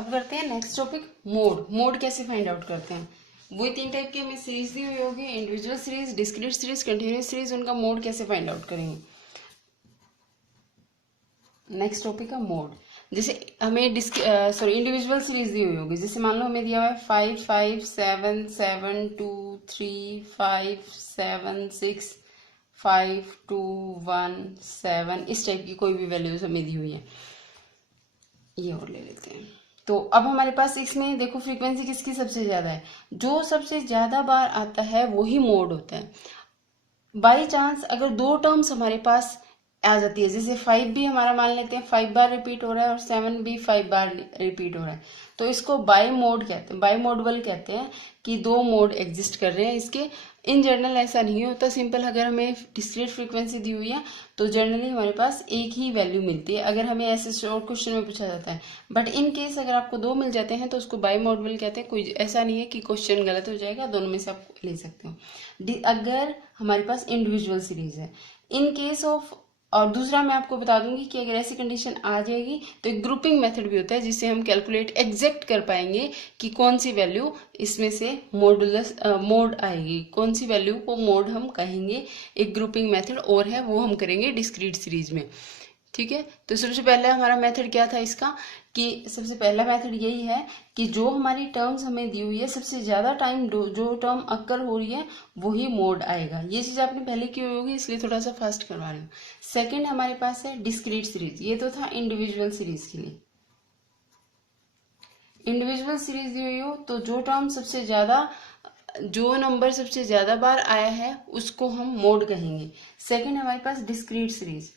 अब करते हैं नेक्स्ट टॉपिक, मोड। मोड कैसे फाइंड आउट करते हैं? वही 3 टाइप की हमें सीरीज दी हुई होगी, individual series, discrete series, continuous series. उनका मोड कैसे फाइंड आउट करेंगे? नेक्स्ट टॉपिक है मोड। जैसे हमें इंडिविजुअल सीरीज दी हुई होगी, जैसे मान लो हमें दिया हुआ है 5 5 7 7 2 3 5 7 6 5 2 1 7, इस टाइप की कोई भी वैल्यूज हमें दी हुई है। ये और ले लेते हैं। तो अब हमारे पास इसमें देखो फ्रीक्वेंसी किसकी सबसे ज्यादा है, जो सबसे ज्यादा बार आता है वही मोड होता है। बाई चांस अगर दो टर्म्स हमारे पास आ जाती है, जैसे 5 भी हमारा मान लेते हैं 5 बार रिपीट हो रहा है और 7 भी 5 बार रिपीट हो रहा है, तो इसको बाई मोड कहते हैं, बाई मोडबल कहते हैं कि दो मोड एग्जिस्ट कर रहे हैं इसके। इन जनरल ऐसा नहीं होता, सिंपल अगर हमें डिस्क्रीट फ्रीक्वेंसी दी हुई है तो जनरली हमारे पास एक ही वैल्यू मिलती है, अगर हमें ऐसे शॉर्ट क्वेश्चन में पूछा जाता है। बट इन केस अगर आपको दो मिल जाते हैं तो उसको बाई मोडबल कहते हैं। कोई ऐसा नहीं है कि क्वेश्चन गलत हो जाएगा, दोनों में से आप ले सकते हो। अगर हमारे पास इंडिविजुअल सीरीज है, इन केस ऑफ, और दूसरा मैं आपको बता दूंगी कि अगर ऐसी कंडीशन आ जाएगी तो एक ग्रुपिंग मेथड भी होता है जिससे हम कैलकुलेट एग्जैक्ट कर पाएंगे कि कौन सी वैल्यू इसमें से मॉडुलस मोड आएगी, कौन सी वैल्यू को मोड हम कहेंगे। एक ग्रुपिंग मेथड और है, वो हम करेंगे डिस्क्रीट सीरीज में। ठीक है, तो सबसे पहले हमारा मेथड क्या था इसका, कि सबसे पहला मेथड यही है कि जो हमारी टर्म्स हमें दी हुई है सबसे ज्यादा टाइम जो टर्म अक्कर हो रही है वही मोड आएगा। ये चीज आपने पहले की हुई होगी इसलिए थोड़ा सा फास्ट करवा रही हूँ। सेकंड हमारे पास है डिस्क्रीट सीरीज, ये तो था इंडिविजुअल सीरीज के लिए। इंडिविजुअल सीरीज दी हुई हो तो जो टर्म सबसे ज्यादा, जो नंबर सबसे ज्यादा बार आया है उसको हम मोड कहेंगे। सेकंड हमारे पास डिस्क्रीट सीरीज।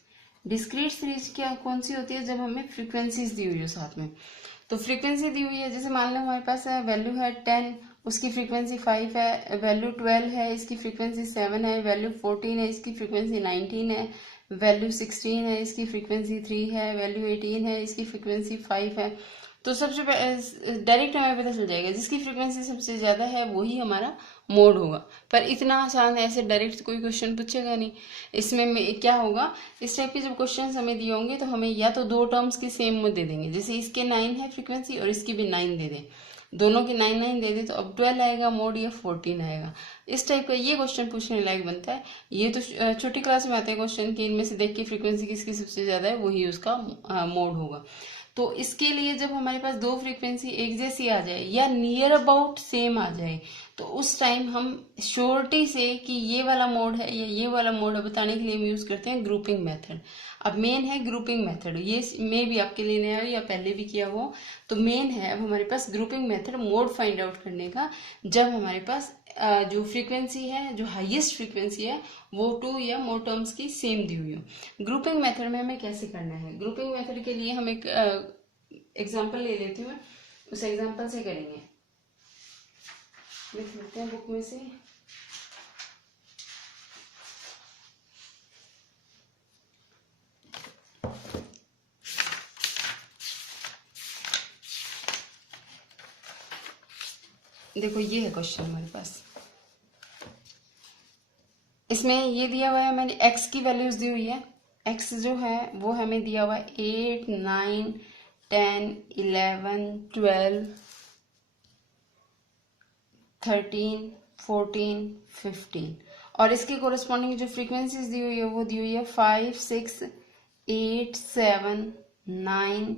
डिस्क्रीट सीरीज क्या कौन सी होती है, जब हमें फ्रीक्वेंसीज दी हुई है साथ में। तो फ्रीक्वेंसी दी हुई है, जैसे मान लो हमारे पास है वैल्यू है 10, उसकी फ्रीक्वेंसी 5 है, वैल्यू 12 है, इसकी फ्रीक्वेंसी 7 है, वैल्यू 14 है, इसकी फ्रीक्वेंसी 19 है, वैल्यू 16 है, इसकी फ्रीक्वेंसी 3 है, वैल्यू 18 है, इसकी फ्रीक्वेंसी 5 है। तो सबसे डायरेक्ट हमें पता चल जाएगा जिसकी फ्रीक्वेंसी सबसे ज्यादा है वही हमारा मोड होगा। पर इतना आसान ऐसे डायरेक्ट कोई क्वेश्चन पूछेगा नहीं। इसमें क्या होगा, इस टाइप के जब क्वेश्चन हमें दिए होंगे तो हमें या तो दो टर्म्स की सेम में दे देंगे, जैसे इसके 9 है फ्रीक्वेंसी और इसकी भी 9 दे दें, दोनों की 9 9 दे दे तो अब 12 आएगा मोड या 14 आएगा। इस टाइप का ये क्वेश्चन पूछने लायक बनता है। ये तो छोटी क्लास में आते हैं क्वेश्चन कि इनमें से देख के फ्रीक्वेंसी किसकी सबसे ज्यादा है वही उसका मोड होगा। तो इसके लिए जब हमारे पास दो फ्रीक्वेंसी एक जैसी आ जाए या नियर अबाउट सेम आ जाए तो उस टाइम हम श्योरिटी से कि ये वाला मोड है या ये वाला मोड है बताने के लिए हम यूज करते हैं ग्रुपिंग मेथड। अब मेन है ग्रुपिंग मेथड, ये मे भी आपके लिए नया हो या पहले भी किया हो। तो मेन है अब हमारे पास grouping method mode find out करने का, जब हमारे पास जो फ्रीक्वेंसी है, जो हाईएस्ट फ्रीक्वेंसी है वो 2 या मोर टर्म्स की सेम दी हुई हो। ग्रुपिंग मेथड में हमें कैसे करना है, ग्रुपिंग मेथड के लिए हम एक एग्जांपल ले लेती हूँ, उस एग्जांपल से करेंगे। लिख लेते हैं बुक में से। देखो ये है क्वेश्चन हमारे पास, इसमें ये दिया हुआ है, मैंने x की वैल्यूज दी हुई है। x जो है वो हमें दिया हुआ है 8 9 10 11 12 13 14 15, और इसके कोरस्पॉन्डिंग जो फ्रीक्वेंसीज दी हुई है वो दी हुई है 5 6 8 7 9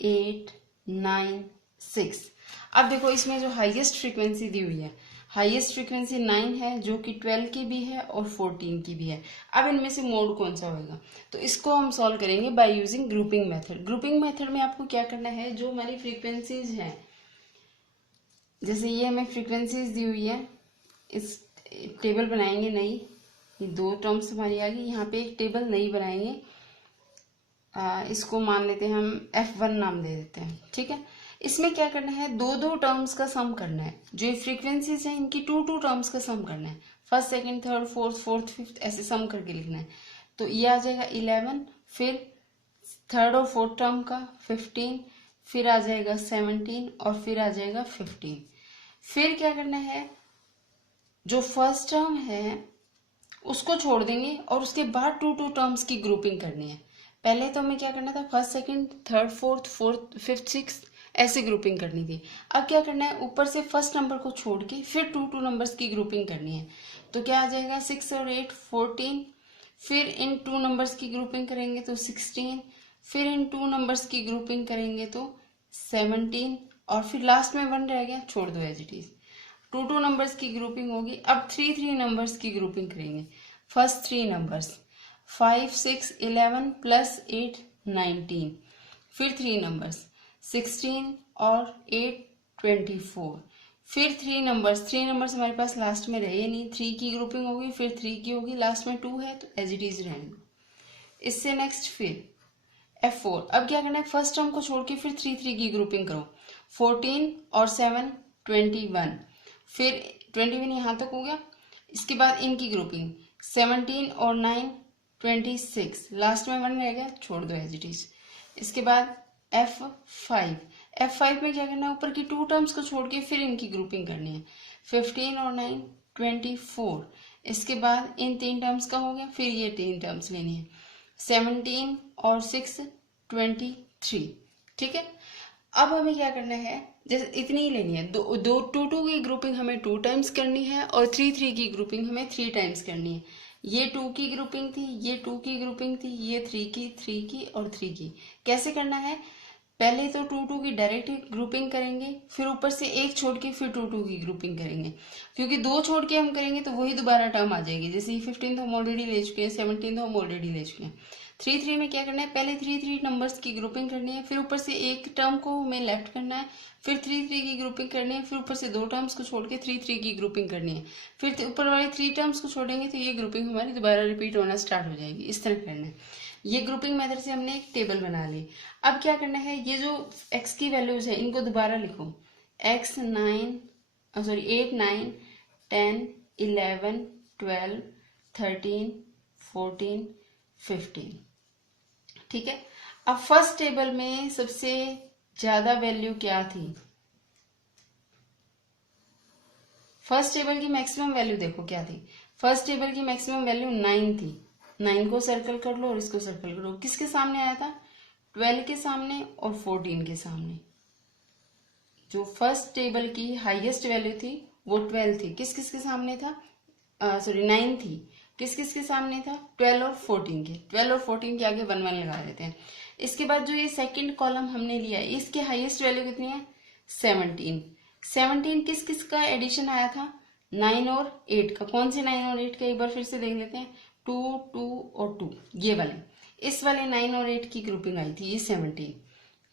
8 9 6। अब देखो इसमें जो हाईएस्ट फ्रीक्वेंसी दी हुई है, हाईएस्ट फ्रीक्वेंसी 9 है जो कि 12 की भी है और 14 की भी है। अब इनमें से मोड कौन सा होगा, तो इसको हम सॉल्व करेंगे by using grouping method. Grouping method में आपको क्या करना है, जो हमारी फ्रीक्वेंसीज हैं, जैसे ये हमें फ्रीक्वेंसीज दी हुई है, इस टेबल बनाएंगे नई, ये दो टर्म्स हमारी आ गई, यहाँ पे एक टेबल नई बनाएंगे। इसको मान लेते हैं हम F1 नाम दे देते हैं। ठीक है, इसमें क्या करना है, दो दो टर्म्स का सम करना है, जो फ्रीक्वेंसीज हैं इनकी टू टू टर्म्स का सम करना है, first second third fourth fourth fifth ऐसे सम करके लिखना है। तो ये आ जाएगा 11, फिर थर्ड और फोर्थ टर्म का 15, फिर आ जाएगा 17 और फिर आ जाएगा 15। फिर क्या करना है, जो फर्स्ट टर्म है उसको छोड़ देंगे और उसके बाद टू टू टर्म्स की ग्रुपिंग करनी है। पहले तो हमें क्या करना था, first second third fourth fourth fifth sixth ऐसे ग्रुपिंग करनी थी। अब क्या करना है, ऊपर से फर्स्ट नंबर को छोड़ के फिर 2 नंबर्स की ग्रुपिंग करनी है। तो क्या आ जाएगा, 6 और 8 14, फिर इन 2 नंबर्स की ग्रुपिंग करेंगे तो 16, फिर इन 2 नंबर्स की ग्रुपिंग करेंगे तो 17, और फिर लास्ट में 1 रह गया, छोड़ दो एज इट इज। 2 नंबर्स की ग्रुपिंग होगी। अब 3 नंबर्स की ग्रुपिंग करेंगे। फर्स्ट 3 नंबर्स 5 6 11 प्लस 8 19, फिर 3 नंबर्स 16 और 8 24, फिर 3 नंबर्स हमारे पास लास्ट में रहे नहीं, 3 की ग्रुपिंग होगी, फिर 3 की होगी, लास्ट में 2 है तो एज इट इज रहने दो। इससे नेक्स्ट फिर F4। अब क्या करना है, फर्स्ट टर्म को छोड़ के फिर 3 की ग्रुपिंग करो। 14 और 7 21, फिर 21 यहाँ तक हो गया। इसके बाद इनकी ग्रुपिंग 17 और 9 26, लास्ट में 1 रह गया, छोड़ दो एज इट इज। इसके बाद F5 में क्या करना है, ऊपर की 2 टर्म्स को छोड़ के फिर इनकी ग्रुपिंग करनी है। 15 और 9 24, इसके बाद इन 3 टर्म्स का हो गया, फिर ये 3 टर्म्स लेनी है। 17 और 6 23, ठीक है। अब हमें क्या करना है, जैसे इतनी ही लेनी है, 2 की ग्रुपिंग हमें 2 टाइम्स करनी है और 3 की ग्रुपिंग हमें 3 टाइम्स करनी है। ये 2 की ग्रुपिंग थी, ये 2 की ग्रुपिंग थी, ये 3 की और 3 की। कैसे करना है, पहले तो 2 की डायरेक्ट ग्रुपिंग करेंगे, फिर ऊपर से एक छोड़ के फिर 2 की ग्रुपिंग करेंगे, क्योंकि 2 छोड़ के हम करेंगे तो वही दोबारा टर्म आ जाएगी। जैसे ये 15 हम ऑलरेडी ले चुके हैं, 17 हम ऑलरेडी ले चुके हैं। 3 में क्या करना है, पहले 3 नंबर्स की ग्रुपिंग करनी है, फिर ऊपर से एक टर्म को हमें लेफ्ट करना है, फिर 3 की ग्रुपिंग करनी है, फिर ऊपर से 2 टर्म्स को छोड़ के 3 की ग्रुपिंग करनी है, फिर ऊपर वाले 3 टर्म्स को छोड़ेंगे तो ये ग्रुपिंग हमारी दोबारा रिपीट होना स्टार्ट हो जाएगी। इस तरह करना है। ये ग्रुपिंग मेथड से हमने एक टेबल बना ली। अब क्या करना है, ये जो x की वैल्यूज है इनको दोबारा लिखो। x 8 9 10 11 12 13 14 15, ठीक है। अब फर्स्ट टेबल में सबसे ज्यादा वैल्यू क्या थी, फर्स्ट टेबल की मैक्सिमम वैल्यू देखो क्या थी। फर्स्ट टेबल की मैक्सिमम वैल्यू 9 थी। 9 को सर्कल कर लो और इसको सर्कल करो। किसके सामने आया था, 12 के सामने और 14 के सामने। जो फर्स्ट टेबल की हाईएस्ट वैल्यू थी वो 12 थी। किस किस के सामने था, 9 थी। किस किस के सामने था, 12 और 14 के। 12 और 14 के आगे 1 1 लगा देते हैं। इसके बाद जो ये सेकंड कॉलम हमने लिया है, इसके हाईएस्ट वैल्यू कितनी है, 17। 17 किस किस का एडिशन आया था, 9 और 8 का। कौन से 9 और 8 का, एक बार फिर से देख लेते हैं। 2 2 और 2, ये वाले, इस वाले 9 और 8 की ग्रुपिंग आई थी, ये 17,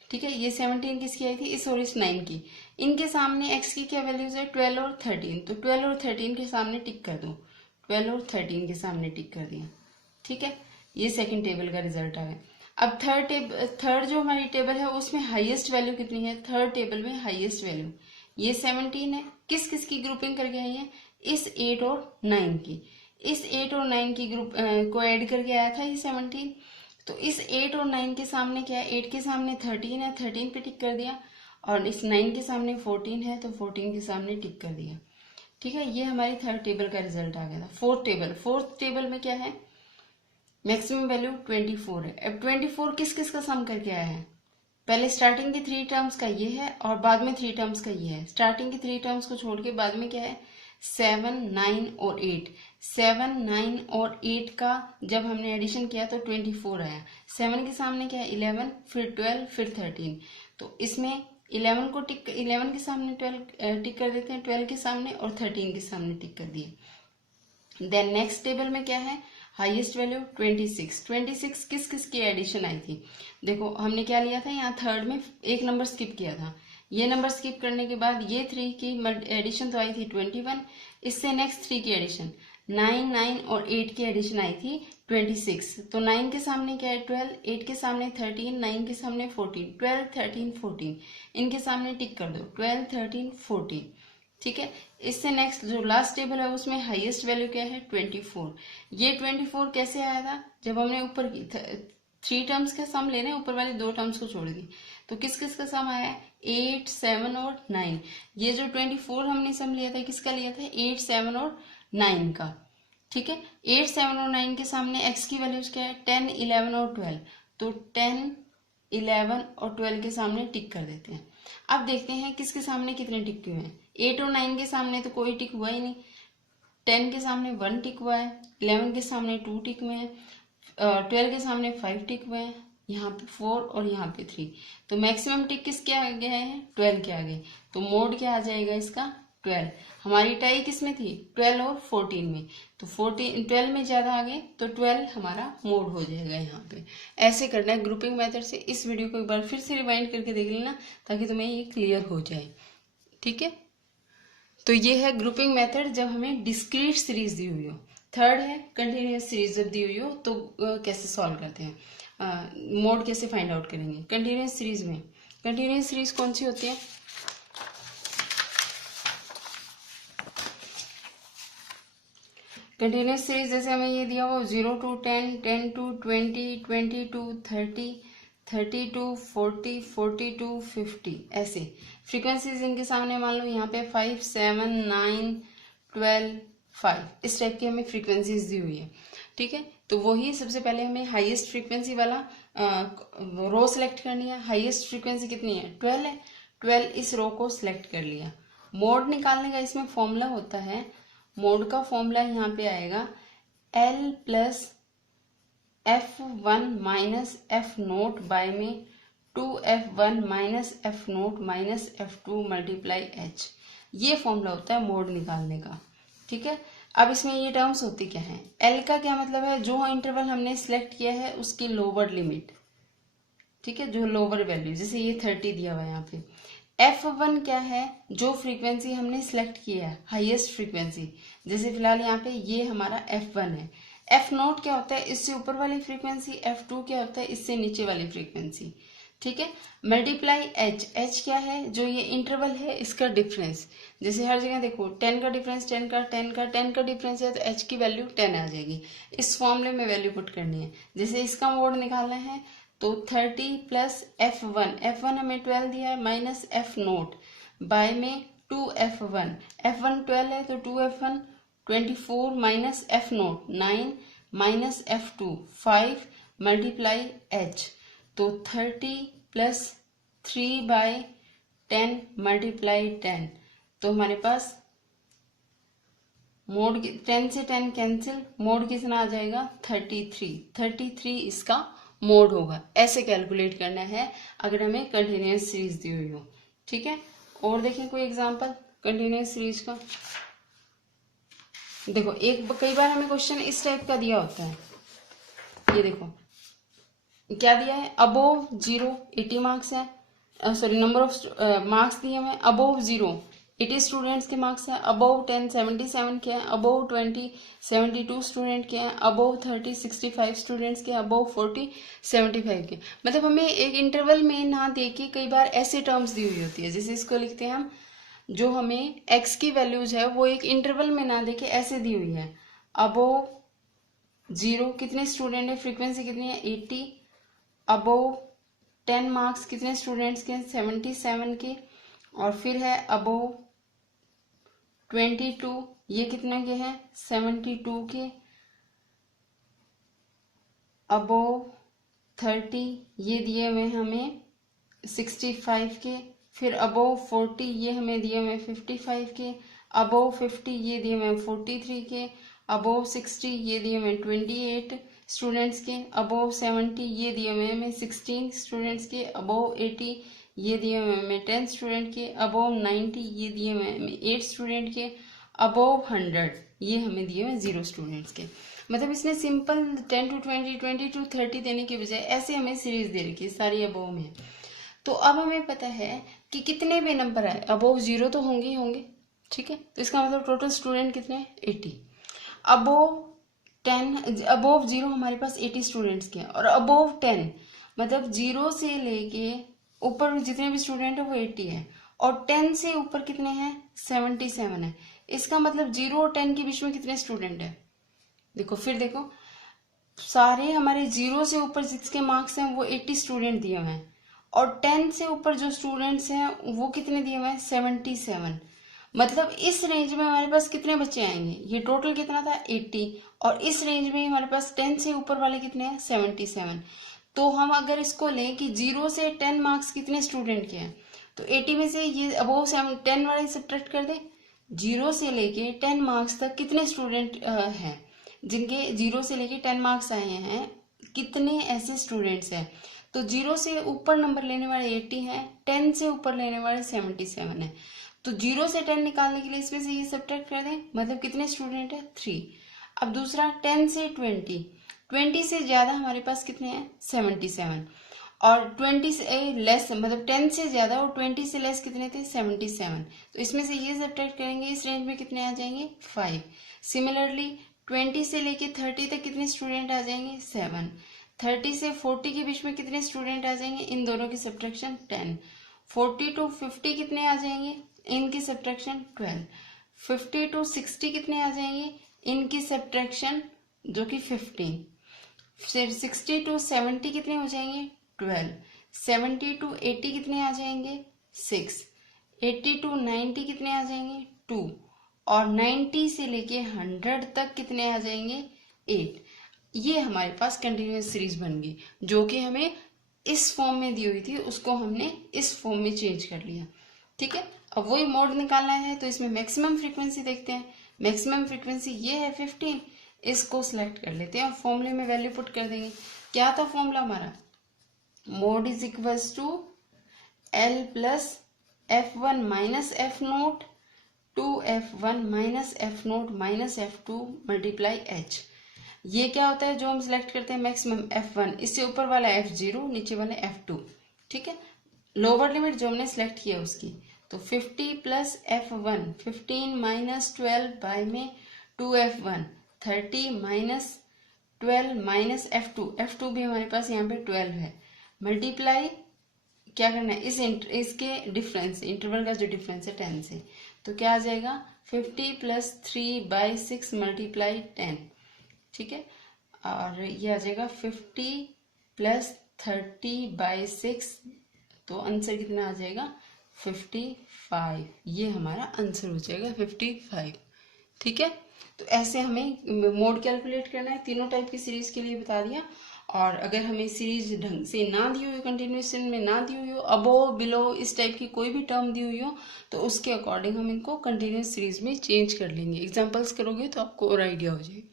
ठीक है। ये 17 किसकी आई थी, इस और इस 9 की। इनके सामने x की क्या वैल्यूज है, 12 और 13, तो 12 और 13 के सामने टिक कर दो। 12 और 13 के सामने टिक कर दिया, ठीक है। ये सेकंड टेबल का रिजल्ट आ गया। अब थर्ड जो हमारी टेबल है उसमें हाईएस्ट वैल्यू कितनी है, थर्ड टेबल में हाईएस्ट वैल्यू ये 17 है। किस किस की ग्रुपिंग करके आई है, इस 8 और 9 की। इस 8 और 9 की ग्रुप को ऐड करके आया था ये 17। तो इस 8 और 9 के सामने क्या है, 8 के सामने 13 है, 13 पे टिक कर दिया, और इस 9 के सामने 14 है तो 14 के सामने टिक कर दिया, ठीक है। ये हमारी थर्ड टेबल का रिजल्ट आ गया था। फोर्थ टेबल में क्या है, मैक्सिमम वैल्यू 24 है। अब 24 किस किस का सम करके आया है, पहले स्टार्टिंग के 3 टर्म्स का ये है और बाद में 3 टर्म्स का ये है। स्टार्टिंग के 3 टर्म्स को छोड़ के बाद में क्या है, 7 9 और 8। 7 9 और 8 का जब हमने एडिशन किया तो 24 आया। 7 के सामने क्या है, 11, फिर 12, फिर 13। तो इसमें 11 के सामने 12 टिक कर देते हैं, 12 के सामने, और 13 के सामने टिक कर दिए। देन नेक्स्ट टेबल में क्या है, हाईएस्ट वैल्यू 26 किस किस की एडिशन आई थी। देखो हमने क्या लिया था, यहाँ थर्ड में एक नंबर स्किप किया था। ये नंबर स्किप करने के बाद ये 3 की एडिशन तो आई थी 21। इससे नेक्स्ट 3 की एडिशन 9 9 और 8 की एडिशन आई थी 26। तो 9 के सामने क्या है 12, 8 के सामने 13, 9 के सामने 14, 12 13 14, इनके सामने टिक कर दो 12 13 14, ठीक है। इससे नेक्स्ट जो लास्ट टेबल है उसमें हाईएस्ट वैल्यू क्या है 24। ये 24 कैसे आया था, जब हमने ऊपर की 3 टर्म्स का सम लेने, ऊपर वाले 2 टर्म्स को छोड़ दी। तो किस किस का सम आया है, 8 7 और 9। ये जो 24 हमने सम लिया था किसका लिया था, 8 7 और 9 का, ठीक है। 8 7 और 9 के सामने x की वैल्यूज क्या है, 10 11 और 12। तो 10 11 और 12 के सामने टिक कर देते हैं। अब देखते हैं किसके सामने कितने टिक हुए हैं। 8 और 9 के सामने तो कोई टिक हुआ ही नहीं। 10 के सामने 1 टिक हुआ है, 11 के सामने 2 टिक हुए हैं, 12 के सामने 5 टिक हुए हैं, यहाँ पे 4 और यहाँ पे 3। तो मैक्सिमम टिक किसके आगे हैं? 12 के आगे। तो मोड क्या आ जाएगा इसका? 12। हमारी टाई किस में थी? 12 और 14 में। तो 12 में ज्यादा आगे तो 12 हमारा मोड हो जाएगा यहाँ पे। ऐसे करना है ग्रुपिंग मेथड से। इस वीडियो को एक बार फिर से रिवाइंड करके देख लेना ताकि तुम्हें ये क्लियर हो जाए। ठीक है, तो ये है ग्रुपिंग मेथड जब हमें डिस्क्रीट सीरीज दी हुई हो। थर्ड है कंटिन्यूस सीरीज जब दी हुई हो तो कैसे सॉल्व करते हैं, मोड कैसे फाइंड आउट करेंगे। कंटिन्यूस सीरीज में कंटिन्यूस सीरीज कौन सी होती है? कंटिन्यूस सीरीज जैसे हमें ये दिया हो 0 to 10, 10 to 20, 20 to 30, 30 to 40, 40 to 50, ऐसे फ्रीक्वेंसीज इनके सामने मान लो यहाँ पे 5, 7, 9, 12, 5, इस टाइप की हमें फ्रीक्वेंसीज दी हुई है। ठीक है, तो वही सबसे पहले हमें हाईएस्ट फ्रीक्वेंसी वाला रो सिलेक्ट करनी है। हाईएस्ट फ्रीक्वेंसी कितनी है? 12 है। 12 इस रो को सिलेक्ट कर लिया। मोड निकालने का इसमें फॉर्मूला होता है, मोड का फॉर्मूला यहाँ पे आएगा L plus F1 minus F naught by में 2F1 minus F naught minus F2 multiply H। ये फॉर्मूला होता है मोड निकालने का। ठीक है, अब इसमें ये टर्म्स होती क्या है? L का क्या मतलब है? जो इंटरवल हमने सिलेक्ट किया है उसकी लोअर लिमिट। ठीक है, जो लोअर वैल्यू, जैसे ये 30 दिया हुआ है यहाँ पे। F1 क्या है? जो फ्रीक्वेंसी हमने सिलेक्ट किया है, हाईएस्ट फ्रीक्वेंसी। जैसे फिलहाल यहाँ पे ये हमारा F1 है। F नोट क्या होता है? इससे ऊपर वाली फ्रीक्वेंसी। F2 क्या होता है? इससे नीचे वाली फ्रीक्वेंसी। ठीक है, मल्टीप्लाई H। H क्या है? जो ये इंटरवल है इसका डिफरेंस। जैसे हर जगह देखो 10 का डिफरेंस, 10 का डिफरेंस है तो H की वैल्यू 10 आ जाएगी। इस फॉर्मूले में वैल्यू पुट करनी है। जैसे इसका मोड निकालना है तो 30 प्लस F1 हमें 12 दिया है, माइनस एफ नोट बाय में 2F1। F1 12 है तो 2F1 24 minus F note 9 minus F2 5 multiply H। तो 30 प्लस 3 बाय 10 मल्टीप्लाई 10। तो हमारे पास मोड 10 से 10 कैंसिल, मोड कितना आ जाएगा? 33 इसका मोड होगा। ऐसे कैलकुलेट करना है अगर हमें कंटिन्यूस सीरीज दी हुई हो। ठीक है, और देखें कोई एग्जांपल कंटिन्यूस सीरीज का। देखो कई बार हमें क्वेश्चन इस टाइप का दिया होता है। ये देखो क्या दिया है? अबोव 0 80 मार्क्स है, सॉरी नंबर ऑफ मार्क्स दिए हमें। अबोव 0 80 स्टूडेंट्स के मार्क्स है। अबोव 10 77 के हैं। अबोव 20 72 स्टूडेंट के हैं। अबोव 30 65 स्टूडेंट्स के। अबोव 40 75 के। मतलब हमें एक इंटरवल में ना देके कई बार ऐसे टर्म्स दी हुई होती है। जैसे इसको लिखते हैं हम, जो हमें x की वैल्यूज है वो एक इंटरवल में ना देके ऐसे दी हुई है। अबोव 0 कितने स्टूडेंट है? फ्रीक्वेंसी कितनी है? 80। अबोव 10 मार्क्स कितने स्टूडेंट्स के? 77 के। और फिर है अबोव 22, ये कितने के हैं? 72 के। अबोव 30 ये दिए हुए हमें 65 के। फिर अबोव 40 ये हमें दिए हुए 55 के। अबोव 50 ये दिए हुए 43 के। अबोव 60 ये दिए हुए 28 स्टूडेंट्स के। अबोव 70 ये दिए हुए हमें 16 स्टूडेंट्स के। अबोव 80 ये दिए हुए हमें 10 स्टूडेंट के। अबोव 90 ये दिए हुए हमें 8 स्टूडेंट के। अबोव 100 ये हमें दिए हुए 0 स्टूडेंट्स के। मतलब इसने सिंपल 10 to 20 20 to 30 देने के बजाय ऐसे हमें सीरीज दे रखी है सारी अबोव में। तो अब हमें पता है कि कितने भी नंबर आए अबोव 0 तो होंगे ही होंगे। ठीक है, तो इसका मतलब टोटल स्टूडेंट कितने हैं? 80। अबोव 0 हमारे पास 80 स्टूडेंट्स के हैं। और अबोव 10 मतलब 0 से लेके ऊपर जितने भी स्टूडेंट है वो 80 है। और 10 से ऊपर कितने हैं? 77 है। इसका मतलब 0 और 10 के बीच में कितने स्टूडेंट है? देखो फिर देखो, सारे हमारे 0 से ऊपर जिसके मार्क्स हैं वो 80 स्टूडेंट दिए हुए हैं। और 10 से ऊपर जो स्टूडेंट्स हैं वो कितने दिए हुए हैं? 77। मतलब इस रेंज में हमारे पास कितने बच्चे आएंगे? ये टोटल कितना था? 80। और इस रेंज में हमारे पास 10 से ऊपर वाले कितने हैं? 77। तो हम अगर इसको लें कि 0 से 10 मार्क्स कितने स्टूडेंट के हैं, तो 80 में से ये अबोव से हम 10 वाले सब्ट्रैक्ट कर दें। 0 से लेके 10 मार्क्स तक कितने स्टूडेंट हैं, जिनके 0 से लेके 10 मार्क्स आए हैं, कितने ऐसे स्टूडेंट्स हैं। तो 0 से ऊपर नंबर लेने वाले 80 हैं, 10 से ऊपर लेने वाले 77 है। तो 0 से 10 निकालने के लिए इसमें से ये सब्ट्रैक्ट कर दें, मतलब कितने स्टूडेंट है, 3। अब दूसरा 10 से 20 से ज्यादा हमारे पास कितने हैं, 77। और 20 से लेस, मतलब 10 से ज्यादा और 20 से लेस कितने थे, 77। तो इसमें से ये सब्ट्रैक्ट करेंगे, इस रेंज में कितने आ जाएंगे, 5। सिमिलरली 20 से लेके 30 तक कितने स्टूडेंट आ जाएंगे, 7। 30 से 40 के बीच में कितने स्टूडेंट आ जाएंगे, इन दोनों की सब्ट्रैक्शन 10। 40 to 50 कितने आ जाएंगे, इनकी सब्ट्रैक्शन 12। 50 to 60 कितने आ जाएंगे, इनकी सब्ट्रैक्शन जो कि 15। फिर 60 to 70 कितने हो जाएंगे, 12। 70 to 80 कितने आ जाएंगे, 6। 80 to 90 कितने आ जाएंगे, 2। और 90 से लेके 100 तक कितने आ जाएंगे, 8। ये हमारे पास कंटिन्यूअस सीरीज बन गई, जो कि हमें इस फॉर्म में दी हुई थी, उसको हमने इस फॉर्म में चेंज कर लिया। ठीक है, अब वही मोड निकालना है, तो इसमें मैक्सिमम फ्रीक्वेंसी देखते हैं। मैक्सिमम फ्रीक्वेंसी ये है 15, इसको सिलेक्ट कर लेते हैं और फॉर्मूले में वैल्यू पुट कर देंगे। क्या था फॉर्मूला हमारा, mode is equals to L plus F1 minus F0 two F1 minus F0 minus F2 multiply H। ये क्या होता है, जो हम सिलेक्ट करते हैं मैक्सिमम F1, इससे ऊपर वाला F0, नीचे वाला F2। ठीक है, लोअर लिमिट जो हमने सिलेक्ट किया उसकी, तो 50 प्लस F1, 15 माइनस 12 बाय में 2F1, 30 माइनस 12 माइनस F2 भी हमारे पास यहाँ पे 12 है, मल्टीप्लाई क्या करना है, इसके डिफरेंस, इंटरवल का जो डिफरेंस है 10 से, तो क्या आ जाएगा 50 प्लस 3/6 मल्टीप्लाई 10। ठीक है, और ये आ जाएगा 50 प्लस 30/6, तो आंसर कितना आ जाएगा 55। ये हमारा आंसर हो जाएगा 55। ठीक है, तो ऐसे हमें मोड कैलकुलेट करना है। तीनों टाइप की सीरीज के लिए बता दिया। और अगर हमें सीरीज ढंग से ना दी हुई, कंटिन्यूएशन में ना दी हुई हो, अबो बिलो इस टाइप की कोई भी टर्म दी हुई हो, तो उसके अकॉर्डिंग हम इनको कंटिन्यूस सीरीज में चेंज कर लेंगे। एग्जांपल्स करोगे तो आपको और आइडिया हो जाएगा।